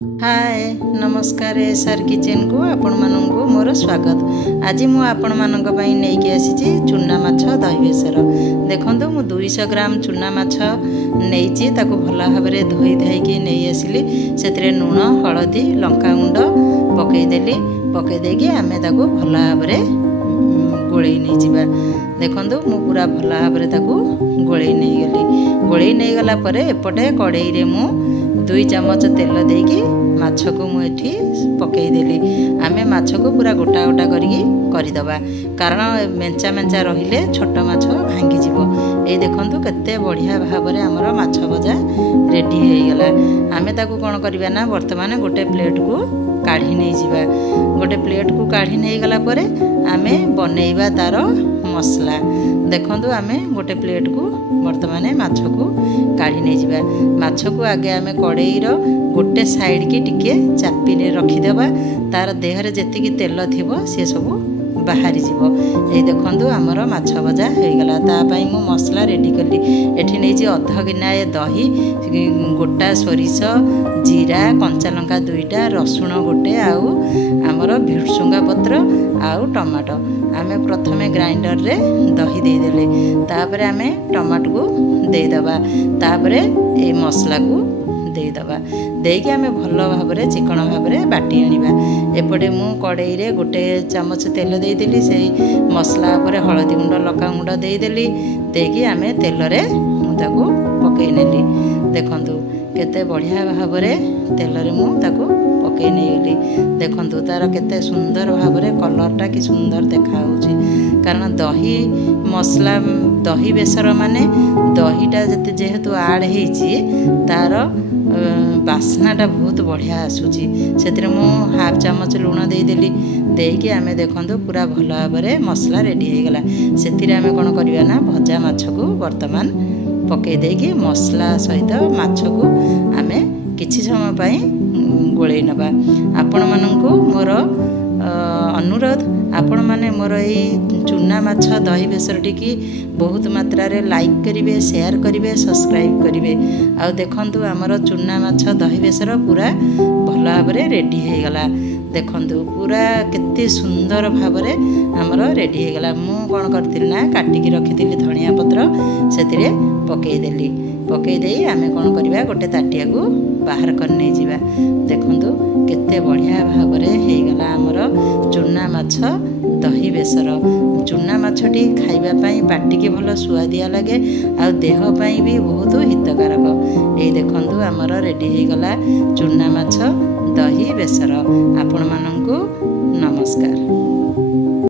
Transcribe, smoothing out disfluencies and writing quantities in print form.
हाय नमस्कार SR kitchen को आपण मानू मोर स्वागत। आज मु आपण मानक पई नेकी आसीची चुना माछ दही बेसर। देखंतु मु 200 ग्राम चुना माछ नेइची ताको भला भाबरे धोई धाइकी नै आसिली। सेतरे नूण हळदी लंका गुंड पकई देली। पकई देकी आमे ताको भला भाबरे गोळेई नै जिबा। देखंतु मु पूरा भला भाबरे ताको गोळेई नै गेली। गोळेई नै गला परे एपटे कड़ाई रे मु 2 चमच तेल देकी माछ को मुठी पकई देली। आमे माछ को पूरा गोटा गोटा करदबा कारण मेंचा मेंचा रहिले छोट माछ भांगी जीवो। ए देखंतु केते बढ़िया भाबरे हमर माछ भजा रेडी हे गेला। आमे ताको कोन करबा ना वर्तमान गोटे प्लेट को काढी नै जिबा। गोटे प्लेट को काढी नै गला परे आमे बनेइबा तार मसला। देखंतु आमे गोटे प्लेट को वर्तमान माछ को काढी नै जिबा। माछ को आगे आमे कड़ाई रो गोटे साइड की टिके चापी रखीदेबा। तार देहरे जेतिकी तेल थिबो से सब बाहरी जीवो। ए देखंतु हमर माछ भजा हो गला। ता पई मु मसला रेडी करली। एठी नै जे अध गिनाए दही गोटा सोरिष जीरा कंचा लंका 2टा रसुण गोटे आउ हमर भिरसुंगा पत्र आउ टमाटो आमे प्रथमे ग्राइंडर रे दही दे देले। तापरे आमे टमाटो को दे दबा। तापरे ए मसला को दे दबा। देकी आमे भलो भाबरे चिकन भाबरे बाटी आनिबा। एपटे मु कड़ाई रे गोटे चमच तेल दे देली। से मसला पर हळदी गुंड लका गुंड दे देली। देकी आमे तेल रे मु ताको पकई नेली। देखंतु केते बढ़िया भाबरे तेल रे मु ताको पकई नेली। देखंतु तार केते सुंदर भाबरे कलरटा कि सुंदर देखा होची। कारण दही मसला दही बेसर माने दहीटा जेहेतु आड हेची तार बास्नाटा बहुत बढ़िया आसूची। से मु हाफ चमच लुण दे देली। देकी आमे देखंतु पूरा भल भाबरे मसला रेडी हो गला। सेतिरे आमे कोन करबा ना भजा माछ को वर्तमान पकई देकी मसला सहित माछ को आमे किछि समय पई गोळेई नबा। आपण माननकु मोर अनुरोध आपण माने मोर ए चुना माछ दही बेसर टिकी बहुत मात्रा रे लाइक करिवे शेयर करिवे सब्सक्राइब करिवे। आ देखंतु हमर चुना माछ दही बेसर पूरा भला भाबरे रेडी हे गला। देखंतु पूरा केते सुंदर भाबरे हमर रेडी हे गला। मु कोन करथिल ना काटी की रखिथिली धनिया पत्र सेतिरे पकई देली। पकई देई आमे कोन करबा गोटे ताटिया को बाहर कर नै जिबा। देखंतु केते बढ़िया भाबरे हे गला हमर चुना माछ दही बेसर। चुना माछटी खाइबा पई पाटी के भलो सुआदिया लगे आ देह पई भी बहुत हितकारक। ए देखंतु हमर रेडी हे गला चुना माछ दही बेसर। आपण माननकु